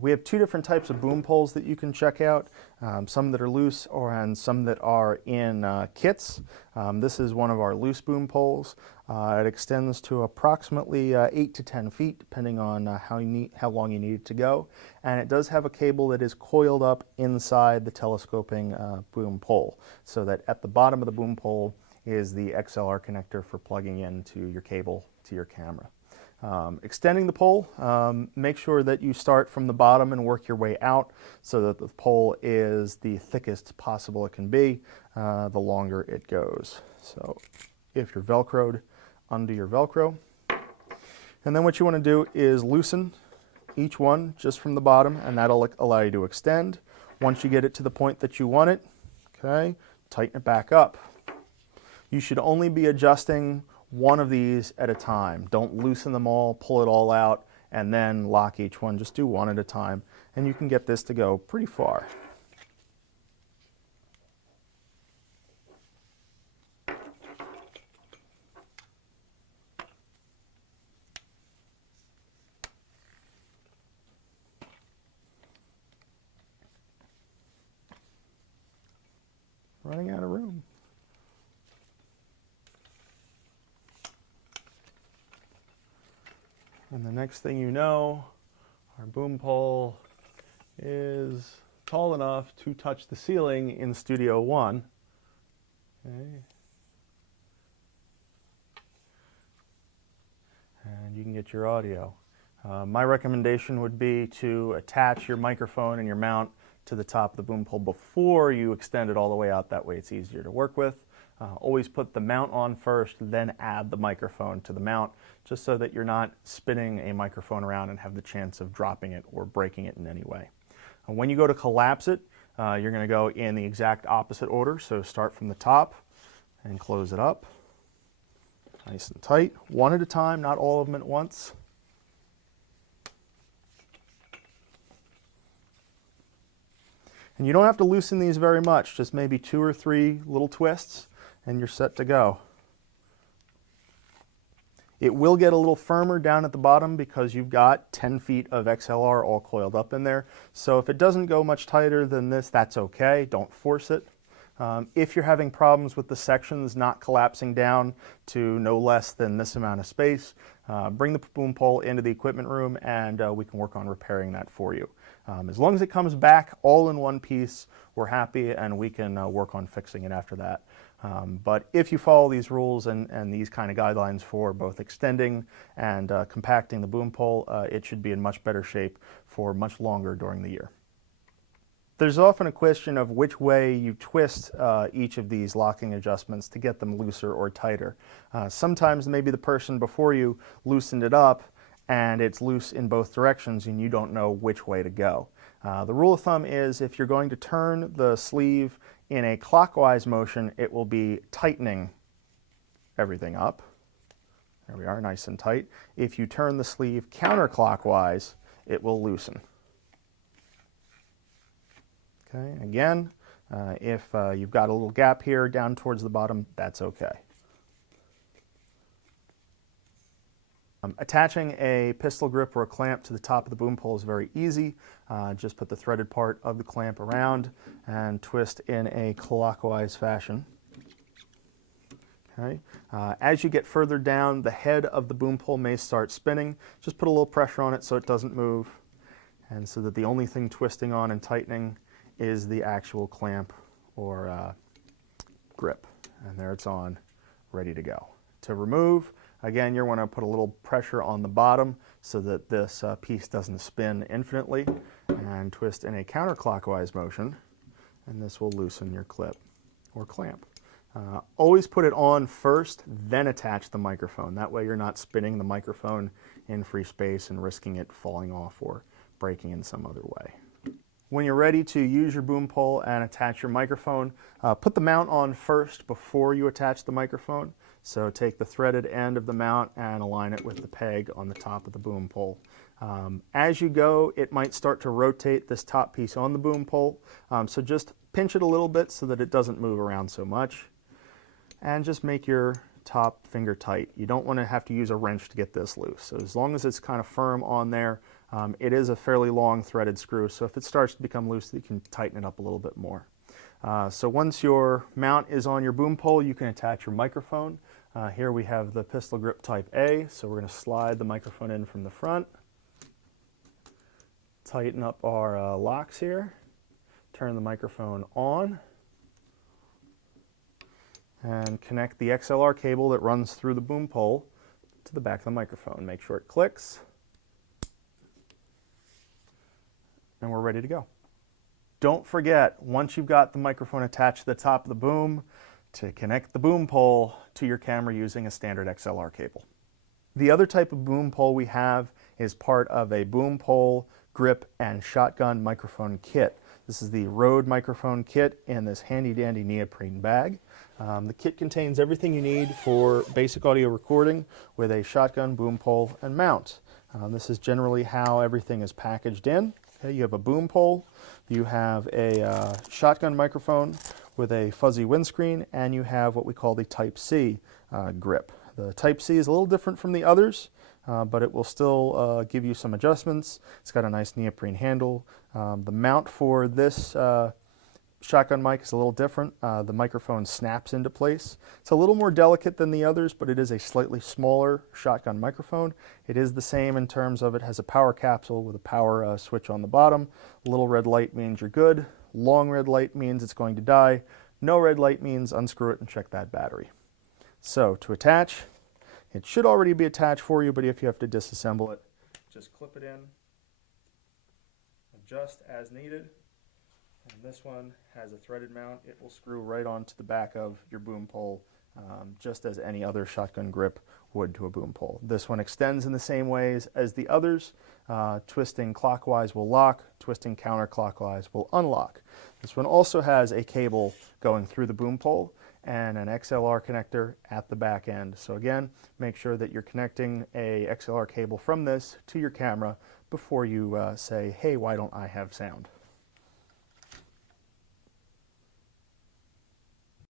We have two different types of boom poles that you can check out, some that are loose and some that are in kits. This is one of our loose boom poles. It extends to approximately 8 to 10 feet, depending on how long you need it to go. And it does have a cable that is coiled up inside the telescoping boom pole, so that at the bottom of the boom pole is the XLR connector for plugging into your cable to your camera. Extending the pole, make sure that you start from the bottom and work your way out so that the pole is the thickest possible it can be, the longer it goes. So if you're Velcroed, undo your Velcro. And then what you want to do is loosen each one just from the bottom, and that'll allow you to extend. Once you get it to the point that you want it, okay, tighten it back up. You should only be adjusting one of these at a time. Don't loosen them all, pull it all out, and then lock each one. Just do one at a time, and you can get this to go pretty far. Running out of room. And the next thing you know, our boom pole is tall enough to touch the ceiling in Studio One. Okay. And you can get your audio. My recommendation would be to attach your microphone and your mount to the top of the boom pole before you extend it all the way out. That way it's easier to work with. Always put the mount on first, then add the microphone to the mount, just so that you're not spinning a microphone around and have the chance of dropping it or breaking it in any way. When you go to collapse it, you're going to go in the exact opposite order. So start from the top and close it up. Nice and tight, one at a time, not all of them at once. And you don't have to loosen these very much, just maybe 2 or 3 little twists, and you're set to go. It will get a little firmer down at the bottom because you've got 10 feet of XLR all coiled up in there. So if it doesn't go much tighter than this, that's okay. Don't force it. If you're having problems with the sections not collapsing down to no less than this amount of space, bring the boom pole into the equipment room and we can work on repairing that for you. As long as it comes back all in one piece, we're happy and we can work on fixing it after that. But if you follow these rules and these kind of guidelines for both extending and compacting the boom pole, it should be in much better shape for much longer during the year. There's often a question of which way you twist each of these locking adjustments to get them looser or tighter. Sometimes maybe the person before you loosened it up and it's loose in both directions and you don't know which way to go. The rule of thumb is if you're going to turn the sleeve in a clockwise motion, it will be tightening everything up. There we are, nice and tight. If you turn the sleeve counterclockwise, it will loosen. Okay, again, if you've got a little gap here down towards the bottom, that's okay. Attaching a pistol grip or a clamp to the top of the boom pole is very easy. Just put the threaded part of the clamp around and twist in a clockwise fashion. Okay. As you get further down, the head of the boom pole may start spinning. Just put a little pressure on it so it doesn't move, and so that the only thing twisting on and tightening is the actual clamp or grip. And there it's on, ready to go. To remove, again, you're going to put a little pressure on the bottom so that this piece doesn't spin infinitely, and twist in a counterclockwise motion, and this will loosen your clip or clamp. Always put it on first, then attach the microphone. That way you're not spinning the microphone in free space and risking it falling off or breaking in some other way. When you're ready to use your boom pole and attach your microphone, put the mount on first before you attach the microphone. So take the threaded end of the mount and align it with the peg on the top of the boom pole. As you go, it might start to rotate this top piece on the boom pole. So just pinch it a little bit so that it doesn't move around so much. And just make your top finger tight. You don't want to have to use a wrench to get this loose. So as long as it's kind of firm on there, It is a fairly long threaded screw, so if it starts to become loose, you can tighten it up a little bit more. So once your mount is on your boom pole, you can attach your microphone. Here we have the pistol grip type A, so we're going to slide the microphone in from the front, tighten up our locks here, turn the microphone on, and connect the XLR cable that runs through the boom pole to the back of the microphone. Make sure it clicks, and we're ready to go. Don't forget, once you've got the microphone attached to the top of the boom, to connect the boom pole to your camera using a standard XLR cable. The other type of boom pole we have is part of a boom pole, grip, and shotgun microphone kit. This is the Rode microphone kit in this handy dandy neoprene bag. The kit contains everything you need for basic audio recording with a shotgun, boom pole, and mount. This is generally how everything is packaged in. Okay, you have a boom pole, you have a shotgun microphone with a fuzzy windscreen, and you have what we call the Type C grip. The Type C is a little different from the others, but it will still give you some adjustments. It's got a nice neoprene handle. The mount for this shotgun mic is a little different. The microphone snaps into place. It's a little more delicate than the others, but it is a slightly smaller shotgun microphone. It is the same in terms of it has a power capsule with a power switch on the bottom. Little red light means you're good. Long red light means it's going to die. No red light means unscrew it and check that battery. So to attach, it should already be attached for you, but if you have to disassemble it, just clip it in, adjust as needed. And this one has a threaded mount. It will screw right onto the back of your boom pole, just as any other shotgun grip would to a boom pole. This one extends in the same ways as the others. Twisting clockwise will lock, twisting counterclockwise will unlock. This one also has a cable going through the boom pole and an XLR connector at the back end. So again, make sure that you're connecting a XLR cable from this to your camera before you say, hey, why don't I have sound?